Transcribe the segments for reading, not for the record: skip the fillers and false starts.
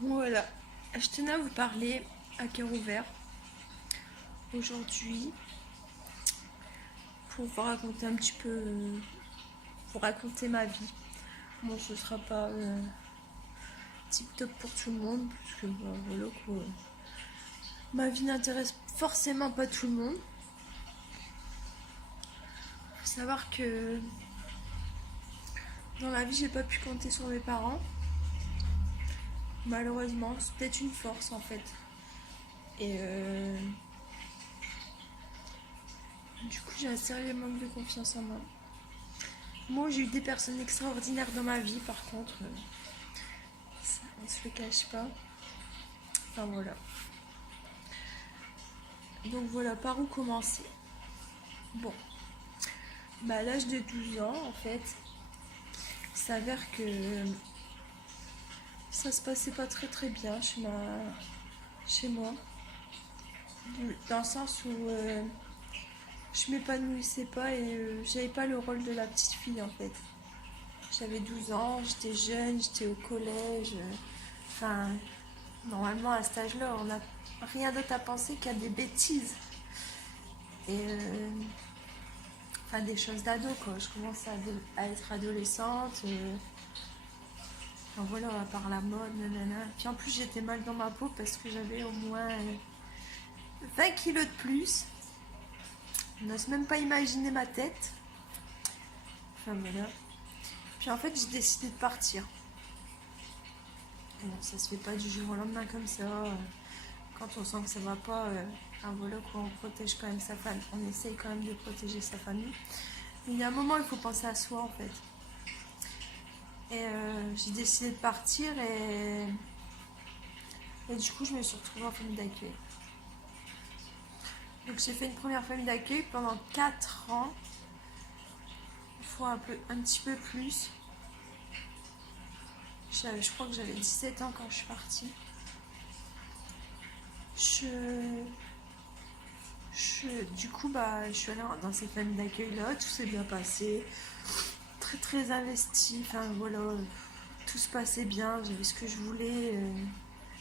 Voilà, je tenais à vous parler à cœur ouvert aujourd'hui pour vous raconter un petit peu, vous raconter ma vie. Bon, ce sera pas tip top pour tout le monde, parce que bah, voilà quoi. Ma vie n'intéresse forcément pas tout le monde. Faut savoir que dans la vie, j'ai pas pu compter sur mes parents. Malheureusement, c'est peut-être une force en fait. Et du coup, j'ai un sérieux manque de confiance en moi. Moi, j'ai eu des personnes extraordinaires dans ma vie, par contre, ça, on se le cache pas. Enfin voilà. Donc voilà, par où commencer? Bon, bah à l'âge de 12 ans, en fait, il s'avère que ça se passait pas très très bien chez moi. Dans le sens où je m'épanouissais pas et j'avais pas le rôle de la petite fille en fait. J'avais 12 ans, j'étais jeune, j'étais au collège. Enfin, normalement à cet âge-là, on n'a rien d'autre à penser qu'à des bêtises. Et enfin, des choses d'ado quoi. Je commence à être adolescente. Enfin voilà, à part la mode, nanana. Puis en plus, j'étais mal dans ma peau parce que j'avais au moins 20 kilos de plus. On n'ose même pas imaginer ma tête. Enfin voilà. Puis en fait, j'ai décidé de partir. Et bon, ça se fait pas du jour au lendemain comme ça. Quand on sent que ça va pas, enfin voilà quoi, on protège quand même sa famille. On essaye quand même de protéger sa famille. Mais il y a un moment, il faut penser à soi en fait. Et j'ai décidé de partir et du coup, je me suis retrouvée en famille d'accueil. Donc j'ai fait une première famille d'accueil pendant 4 ans. Il faut un petit peu plus. Je crois que j'avais 17 ans quand je suis partie. Du coup, bah, je suis allée dans cette famille d'accueil-là, tout s'est bien passé. Très très investi, enfin voilà, tout se passait bien, j'avais ce que je voulais,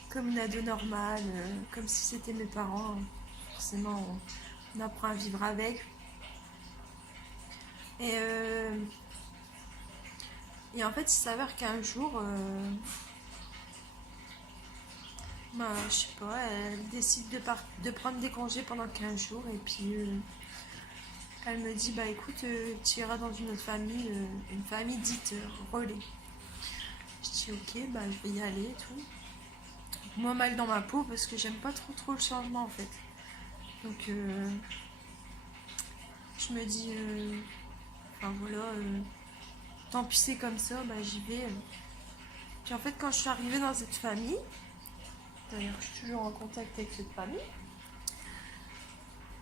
comme une ado normale, comme si c'était mes parents. Forcément, on apprend à vivre avec. Et, euh, et en fait, il s'avère qu'un jour, bah, je sais pas, elle décide de prendre des congés pendant 15 jours et puis elle me dit, bah écoute, tu iras dans une autre famille, une famille dite relais. Je dis ok, bah je vais y aller et tout. Moi mal dans ma peau parce que j'aime pas trop le changement en fait. Donc je me dis, enfin voilà, tant pis c'est comme ça, bah j'y vais. Puis en fait quand je suis arrivée dans cette famille, d'ailleurs je suis toujours en contact avec cette famille,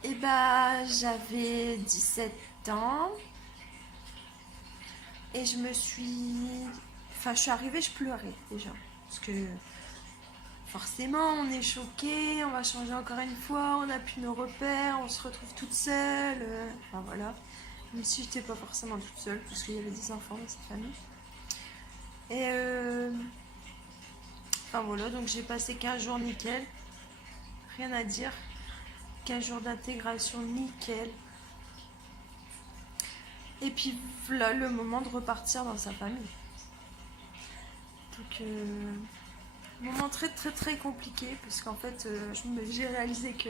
et bah j'avais 17 ans et je me suis... Enfin je suis arrivée, je pleurais déjà. Parce que forcément, on est choqué, on va changer encore une fois, on n'a plus nos repères, on se retrouve toute seule. Enfin voilà. Même si j'étais pas forcément toute seule, parce qu'il y avait des enfants dans cette famille. Et enfin voilà, donc j'ai passé 15 jours nickel. Rien à dire. 15 jours d'intégration nickel. Et puis voilà le moment de repartir dans sa famille. Donc moment très très très compliqué parce qu'en fait j'ai réalisé que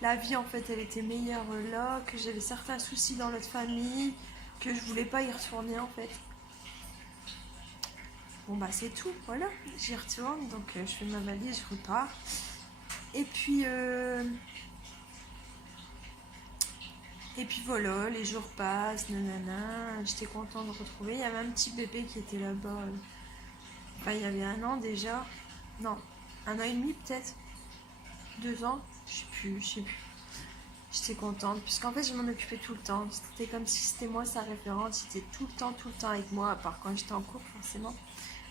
la vie en fait elle était meilleure là, que j'avais certains soucis dans notre famille, que je voulais pas y retourner en fait. Bon bah c'est tout, voilà, j'y retourne donc je fais ma valise, je repars. Et puis voilà, les jours passent, nanana, j'étais contente de retrouver. Il y avait un petit bébé qui était là-bas. Enfin il y avait 1 an déjà, non, 1 an et demi peut-être. 2 ans, je sais plus. J'étais contente, puisqu'en fait je m'en occupais tout le temps. C'était comme si c'était moi sa référente, c'était tout le temps avec moi, à part quand j'étais en cours forcément.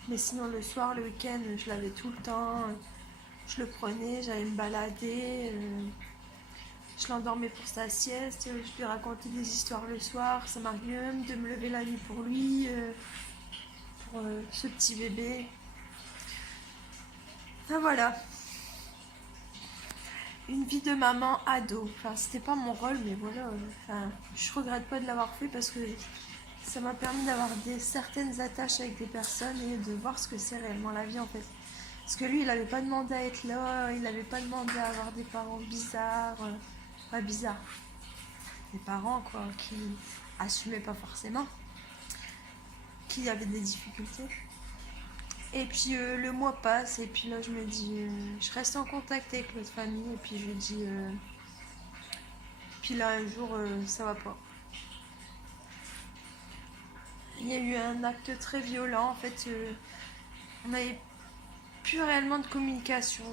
Mais sinon le soir, le week-end, je l'avais tout le temps. Je le prenais, j'allais me balader. Je l'endormais pour sa sieste, je lui racontais des histoires le soir. Ça m'arrivait même de me lever la nuit pour lui, pour ce petit bébé. Ah voilà, une vie de maman ado. Enfin, c'était pas mon rôle, mais voilà. Enfin, je regrette pas de l'avoir fait parce que ça m'a permis d'avoir certaines attaches avec des personnes et de voir ce que c'est réellement la vie en fait. Parce que lui, il avait pas demandé à être là, il avait pas demandé à avoir des parents bizarres. Pas bizarres. Des parents quoi, qui assumaient pas forcément, qui avaient des difficultés. Et puis le mois passe et puis là je me dis, je reste en contact avec l'autre famille et puis je lui dis, puis là un jour ça va pas. Il y a eu un acte très violent en fait, on n'avait plus réellement de communication.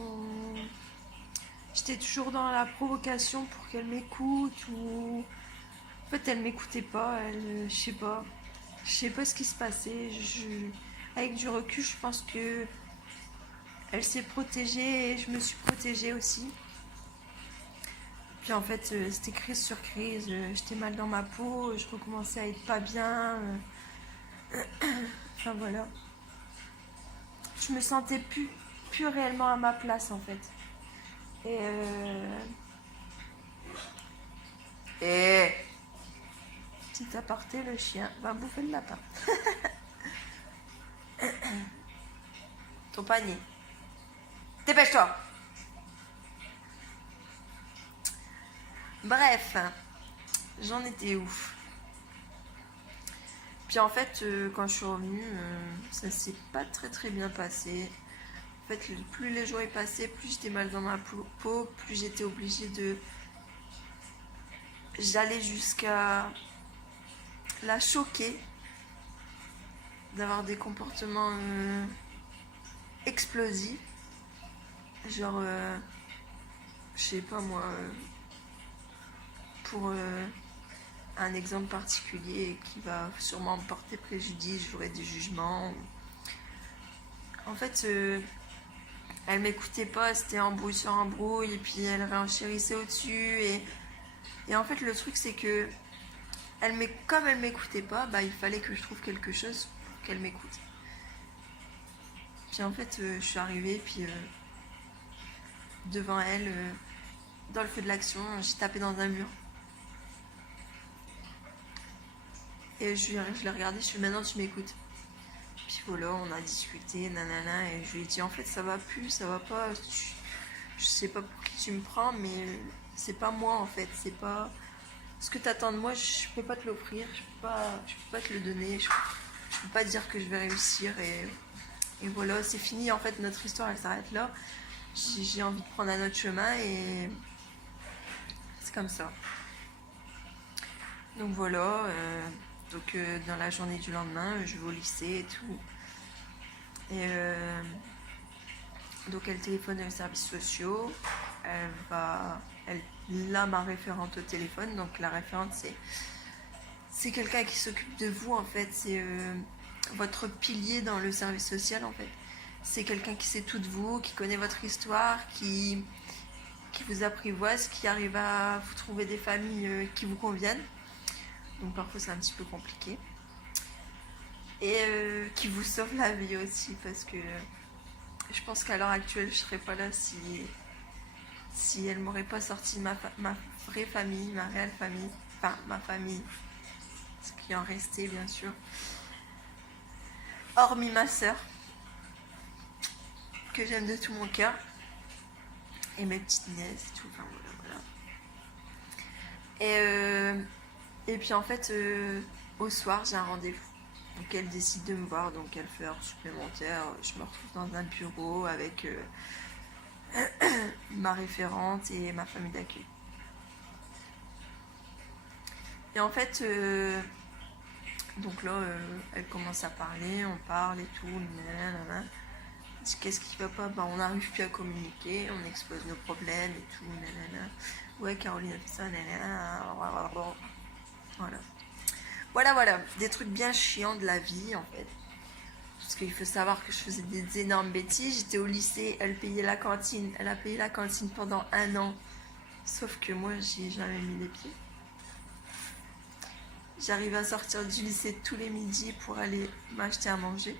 J'étais toujours dans la provocation pour qu'elle m'écoute ou en fait elle m'écoutait pas, je sais pas ce qui se passait. Avec du recul je pense que elle s'est protégée et je me suis protégée aussi. Puis en fait, c'était crise sur crise. J'étais mal dans ma peau, je recommençais à être pas bien. Enfin voilà. Je me sentais plus réellement à ma place en fait. Et Et petit aparté, le chien va bouffer le lapin. Ton panier. Dépêche-toi. Bref, j'en étais où? Puis en fait, quand je suis revenue, ça s'est pas très bien passé. En fait, plus les jours y passaient, plus j'étais mal dans ma peau, plus j'étais obligée de... J'allais jusqu'à la choquer d'avoir des comportements explosifs. Genre, je sais pas moi, pour un exemple particulier qui va sûrement me porter préjudice, j'aurai des jugements. En fait, elle m'écoutait pas, c'était embrouille sur embrouille, et puis elle renchérissait au-dessus. Et en fait, le truc, c'est que comme elle m'écoutait pas, bah, il fallait que je trouve quelque chose pour qu'elle m'écoute. Puis en fait, je suis arrivée, puis devant elle, dans le feu de l'action, j'ai tapé dans un mur. Et je l'ai regardé, je suis maintenant tu m'écoutes. Puis voilà, on a discuté, nanana, et je lui ai dit en fait ça va plus, ça va pas, je sais pas pour qui tu me prends, mais c'est pas moi en fait, c'est pas ce que t'attends de moi, je peux pas te l'offrir, je peux pas te le donner, je peux pas te dire que je vais réussir et voilà, c'est fini en fait, notre histoire elle s'arrête là. J'ai envie de prendre un autre chemin et c'est comme ça. Donc voilà, dans la journée du lendemain, je vais au lycée et tout. Et donc elle téléphone aux services sociaux, elle a ma référente au téléphone, donc la référente c'est quelqu'un qui s'occupe de vous en fait, c'est votre pilier dans le service social en fait. C'est quelqu'un qui sait tout de vous, qui connaît votre histoire, qui vous apprivoise, qui arrive à vous trouver des familles qui vous conviennent. Donc parfois c'est un petit peu compliqué. Et qui vous sauve la vie aussi, parce que je pense qu'à l'heure actuelle je serais pas là si elle m'aurait pas sorti ma vraie famille, ma réelle famille, enfin ma famille, ce qui en restait bien sûr, hormis ma soeur que j'aime de tout mon cœur et mes petites nièces et tout, enfin voilà. Et puis en fait au soir j'ai un rendez-vous. Donc elle décide de me voir, donc elle fait heure supplémentaire. Je me retrouve dans un bureau avec ma référente et ma famille d'accueil. Et en fait, donc là, elle commence à parler, on parle et tout, nanana. Qu'est-ce qui va pas? Bah, on n'arrive plus à communiquer, on expose nos problèmes et tout, nanana. Ouais, Caroline a fait ça, nanana. Voilà, des trucs bien chiants de la vie en fait. Parce qu'il faut savoir que je faisais des énormes bêtises. J'étais au lycée, elle payait la cantine. Elle a payé la cantine pendant 1 an. Sauf que moi, j'y ai jamais mis les pieds. J'arrivais à sortir du lycée tous les midis pour aller m'acheter à manger.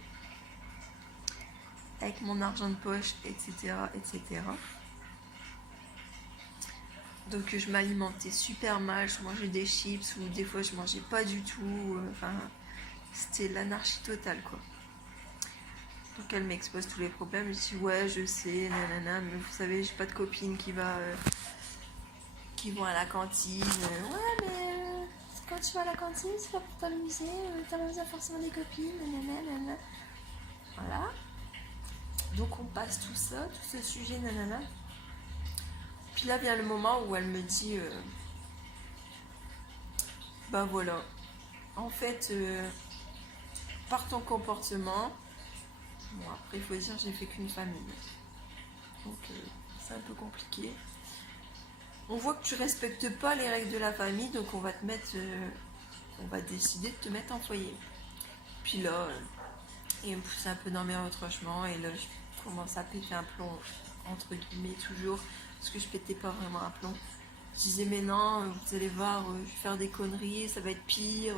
avec mon argent de poche, etc., etc. Donc je m'alimentais super mal, je mangeais des chips ou des fois je mangeais pas du tout. Enfin, c'était l'anarchie totale, quoi. Donc elle m'expose tous les problèmes. Je dis ouais, je sais, nanana, mais vous savez, j'ai pas de copine qui vont à la cantine. Ouais, mais quand tu vas à la cantine, c'est pas pour t'amuser. T'as pas besoin forcément des copines, nanana. Voilà. Donc on passe tout ça, tout ce sujet, nanana. Puis là vient le moment où elle me dit bah voilà, en fait, par ton comportement, bon après il faut dire j'ai fait qu'une famille, donc c'est un peu compliqué. On voit que tu respectes pas les règles de la famille, donc on va te mettre, on va décider de te mettre en foyer. Puis là, il me pousse un peu dans mes retranchements et là je commence à péter un plomb, entre guillemets toujours, parce que je pétais pas vraiment un plomb. Je disais mais non, vous allez voir, je vais faire des conneries, ça va être pire,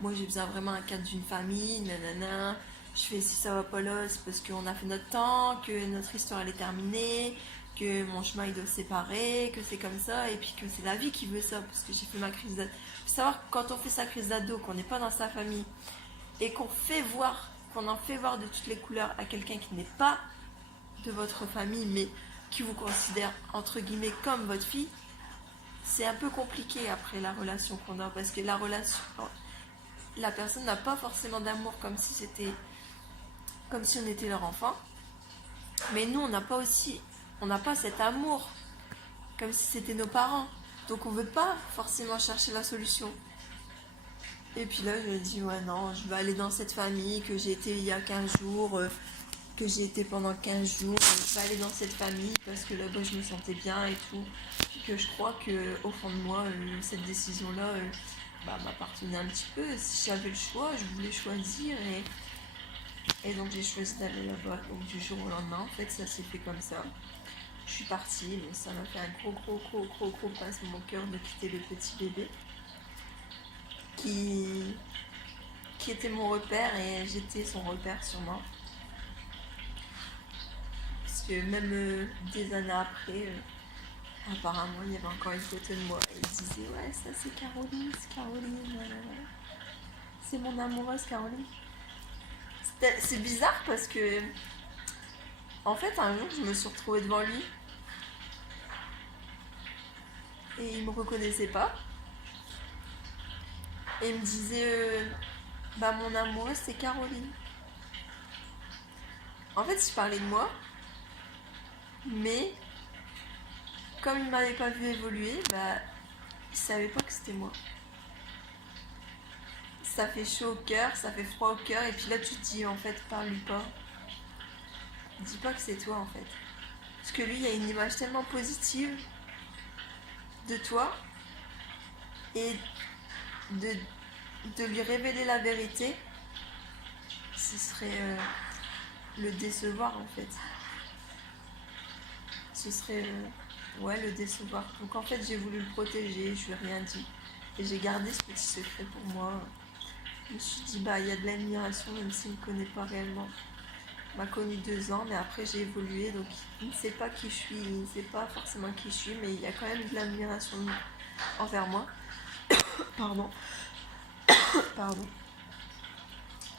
moi j'ai besoin vraiment d'un cadre d'une famille, nanana. Je fais si ça va pas là, c'est parce qu'on a fait notre temps, que notre histoire elle est terminée, que mon chemin il doit se séparer, que c'est comme ça, et puis que c'est la vie qui veut ça, parce que j'ai fait ma crise d'ado. Il faut savoir que quand on fait sa crise d'ado, qu'on n'est pas dans sa famille, et qu'on en fait voir de toutes les couleurs à quelqu'un qui n'est pas de votre famille, mais qui vous considère entre guillemets comme votre fille, c'est un peu compliqué après la relation qu'on a, parce que la personne n'a pas forcément d'amour comme si on était leur enfant, mais nous on n'a pas cet amour comme si c'était nos parents, donc on veut pas forcément chercher la solution. Et puis là je me dis ouais non, je vais aller dans cette famille que j'ai été il y a 15 jours, que j'ai été pendant 15 jours, je vais aller dans cette famille parce que là-bas je me sentais bien et tout, puis que je crois que au fond de moi cette décision là m'appartenait un petit peu. Si j'avais le choix, je voulais choisir, et donc j'ai choisi d'aller là-bas. Donc du jour au lendemain en fait ça s'est fait comme ça. Je suis partie, mais ça m'a fait un gros pincement au cœur de quitter le petit bébé qui était mon repère, et j'étais son repère sûrement. Parce que même des années après, apparemment il y avait encore une photo de moi et il disait ouais ça c'est Caroline, c'est mon amoureuse Caroline. C'est bizarre parce que en fait un jour je me suis retrouvée devant lui et il me reconnaissait pas et il me disait bah mon amoureuse c'est Caroline. En fait je parlais de moi, mais comme il m'avait pas vu évoluer, il savait pas que c'était moi. Ça fait chaud au cœur, ça fait froid au cœur, et puis là tu te dis en fait parle-lui pas. Dis pas que c'est toi en fait. Parce que lui il a une image tellement positive de toi, et de lui révéler la vérité, ce serait le décevoir en fait. Ce serait le décevoir. Donc en fait j'ai voulu le protéger, je lui ai rien dit. Et j'ai gardé ce petit secret pour moi. Je me suis dit il y a de l'admiration même s'il ne me connaît pas réellement. Il m'a connu 2 ans, mais après j'ai évolué, donc il ne sait pas qui je suis, il ne sait pas forcément qui je suis, mais il y a quand même de l'admiration envers moi. Pardon.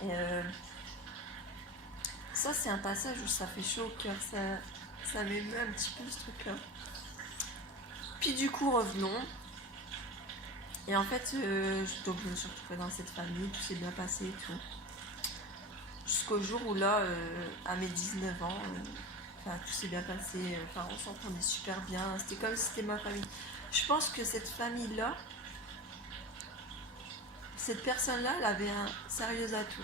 Et ça c'est un passage où ça fait chaud au cœur, ça m'émeut un petit peu ce truc là. Puis du coup revenons. Et en fait donc je me suis retrouvée dans cette famille, tout s'est bien passé et tout. Jusqu'au jour où là, à mes 19 ans, tout s'est bien passé, on s'entendait super bien, c'était comme si c'était ma famille. Je pense que cette famille-là, cette personne-là, elle avait un sérieux atout.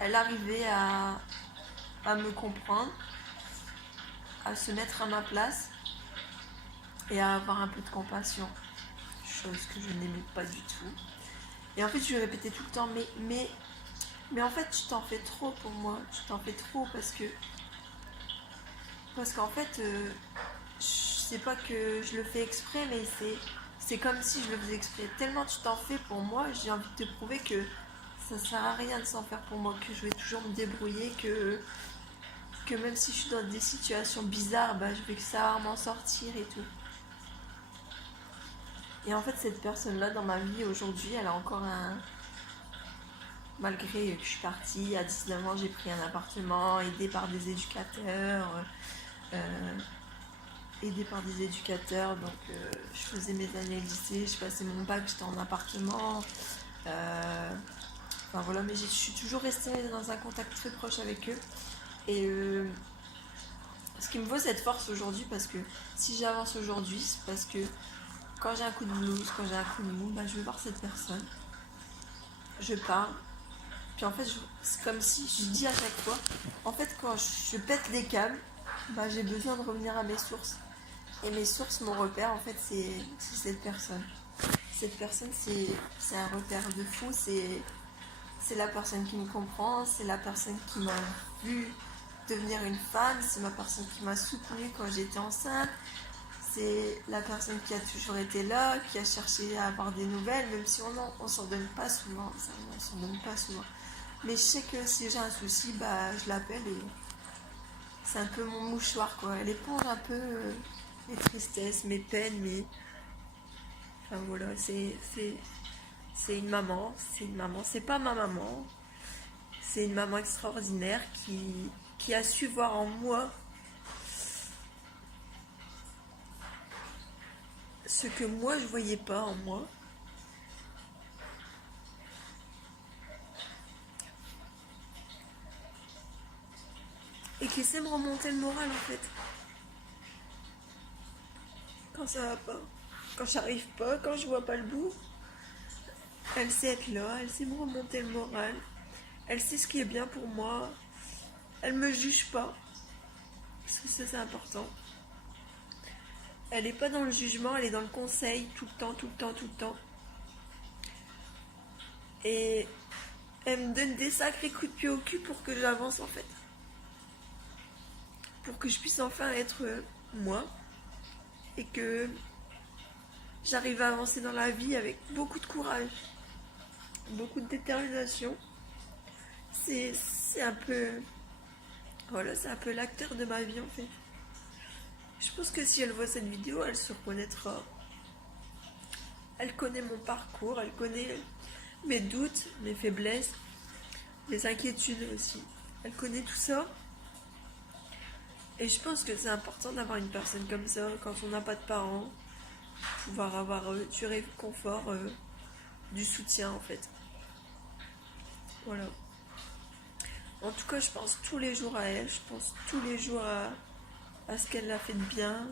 Elle arrivait à me comprendre, à se mettre à ma place et à avoir un peu de compassion, chose que je n'aimais pas du tout. Et en fait, je lui répétais tout le temps, mais en fait, tu t'en fais trop pour moi, tu t'en fais trop parce qu'en fait, je sais pas que je le fais exprès, mais c'est comme si je le faisais exprès. Tellement tu t'en fais pour moi, j'ai envie de te prouver que ça sert à rien de s'en faire pour moi, que je vais toujours me débrouiller, que même si je suis dans des situations bizarres, bah, je vais que savoir m'en sortir et tout. Et en fait, cette personne-là dans ma vie aujourd'hui, elle a encore un... Malgré que je suis partie, à 19 ans, j'ai pris un appartement, aidé par des éducateurs, donc je faisais mes années au lycée, je passais mon bac, j'étais en appartement. Enfin voilà, mais je suis toujours restée dans un contact très proche avec eux. Et ce qui me vaut cette force aujourd'hui, parce que si j'avance aujourd'hui, c'est parce que quand j'ai un coup de blues, quand j'ai un coup de mou, bah, je vais voir cette personne, je parle. Puis en fait, c'est comme si je dis à chaque fois, en fait, quand je pète les câbles, bah, j'ai besoin de revenir à mes sources. Et mes sources, mon repère, en fait, c'est cette personne. Cette personne, c'est un repère de fou, c'est la personne qui me comprend, c'est la personne qui m'a vu devenir une femme, c'est ma personne qui m'a soutenue quand j'étais enceinte, c'est la personne qui a toujours été là, qui a cherché à avoir des nouvelles, même si on s'en donne pas souvent, on s'en donne pas souvent. Mais je sais que si j'ai un souci, bah, je l'appelle et c'est un peu mon mouchoir, quoi. Elle éponge un peu mes tristesses, mes peines, enfin voilà, c'est une maman, c'est pas ma maman, c'est une maman extraordinaire qui a su voir en moi ce que moi je voyais pas en moi. Et qui sait me remonter le moral en fait. Quand ça va pas, quand j'arrive pas, quand je vois pas le bout, elle sait être là, elle sait me remonter le moral, elle sait ce qui est bien pour moi, elle me juge pas, parce que ça c'est important. Elle est pas dans le jugement, elle est dans le conseil tout le temps, tout le temps, tout le temps. Et elle me donne des sacrés coups de pied au cul pour que j'avance en fait. Pour que je puisse enfin être moi. Et que j'arrive à avancer dans la vie avec beaucoup de courage. Beaucoup de détermination. C'est un peu... Voilà, c'est un peu l'acteur de ma vie en fait. Je pense que si elle voit cette vidéo, elle se reconnaîtra. Elle connaît mon parcours, elle connaît mes doutes, mes faiblesses, mes inquiétudes aussi. Elle connaît tout ça. Et je pense que c'est important d'avoir une personne comme ça quand on n'a pas de parents. Pouvoir avoir du réconfort, du soutien en fait. Voilà. En tout cas, je pense tous les jours à elle. Je pense tous les jours à ce qu'elle a fait de bien.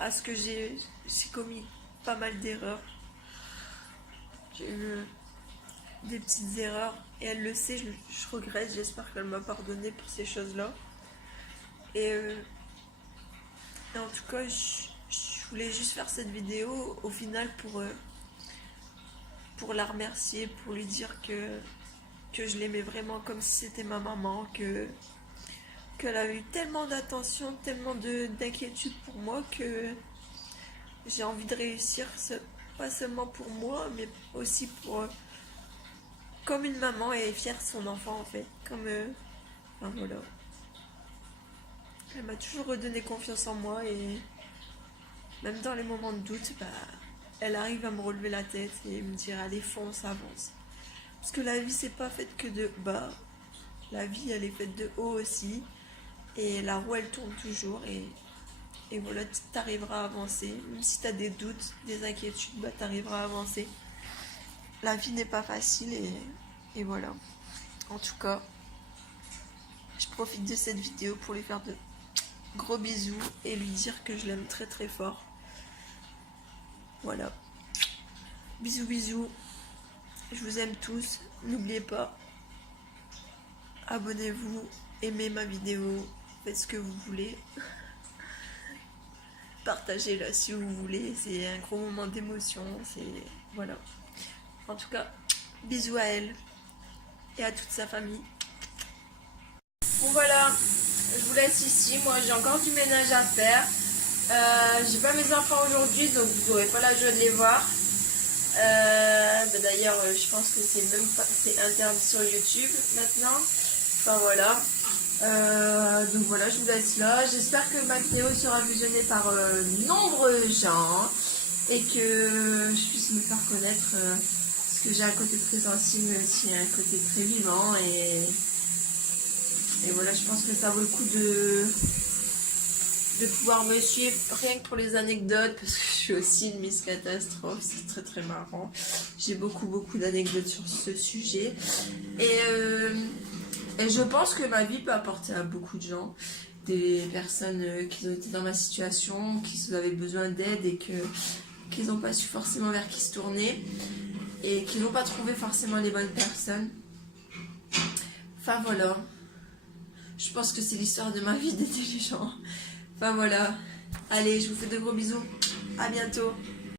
À ce que j'ai commis pas mal d'erreurs. J'ai eu des petites erreurs et elle le sait, je regrette, j'espère qu'elle m'a pardonné pour ces choses-là. Et en tout cas, je voulais juste faire cette vidéo au final pour la remercier, pour lui dire que je l'aimais vraiment comme si c'était ma maman, qu'elle a eu tellement d'attention, tellement d'inquiétude pour moi que j'ai envie de réussir, pas seulement pour moi, mais aussi pour comme une maman est fière de son enfant en fait. Comme enfin voilà. Elle m'a toujours redonné confiance en moi et même dans les moments de doute, bah, elle arrive à me relever la tête et me dire allez fonce, avance. Parce que la vie c'est pas faite que de bas, la vie elle est faite de haut aussi et la roue elle tourne toujours et voilà, tu arriveras à avancer. Même si tu as des doutes, des inquiétudes, bah, tu arriveras à avancer. La vie n'est pas facile et voilà. En tout cas, je profite de cette vidéo pour lui faire de gros bisous et lui dire que je l'aime très très fort. Voilà. Bisous bisous. Je vous aime tous. N'oubliez pas, abonnez-vous, aimez ma vidéo, faites ce que vous voulez. Partagez-la si vous voulez. C'est un gros moment d'émotion. C'est... Voilà. En tout cas, bisous à elle et à toute sa famille. Bon voilà, je vous laisse ici. Moi j'ai encore du ménage à faire. J'ai pas mes enfants aujourd'hui donc vous n'aurez pas la joie de les voir. D'ailleurs, je pense que c'est même pas, c'est interdit sur YouTube maintenant. Enfin voilà. Donc voilà, je vous laisse là. J'espère que ma vidéo sera visionnée par nombreux gens et que je puisse me faire connaître parce que j'ai un côté très sensible mais aussi un côté très vivant et voilà, je pense que ça vaut le coup de pouvoir me suivre rien que pour les anecdotes parce que je suis aussi une Miss Catastrophe, c'est très très marrant. J'ai beaucoup d'anecdotes sur ce sujet et je pense que ma vie peut apporter à beaucoup de gens, des personnes qui ont été dans ma situation, qui avaient besoin d'aide et qu'ils n'ont pas su forcément vers qui se tourner et qui n'ont pas trouvé forcément les bonnes personnes. Enfin voilà, je pense que c'est l'histoire de ma vie d'aider les gens. Enfin voilà, allez, je vous fais de gros bisous, à bientôt.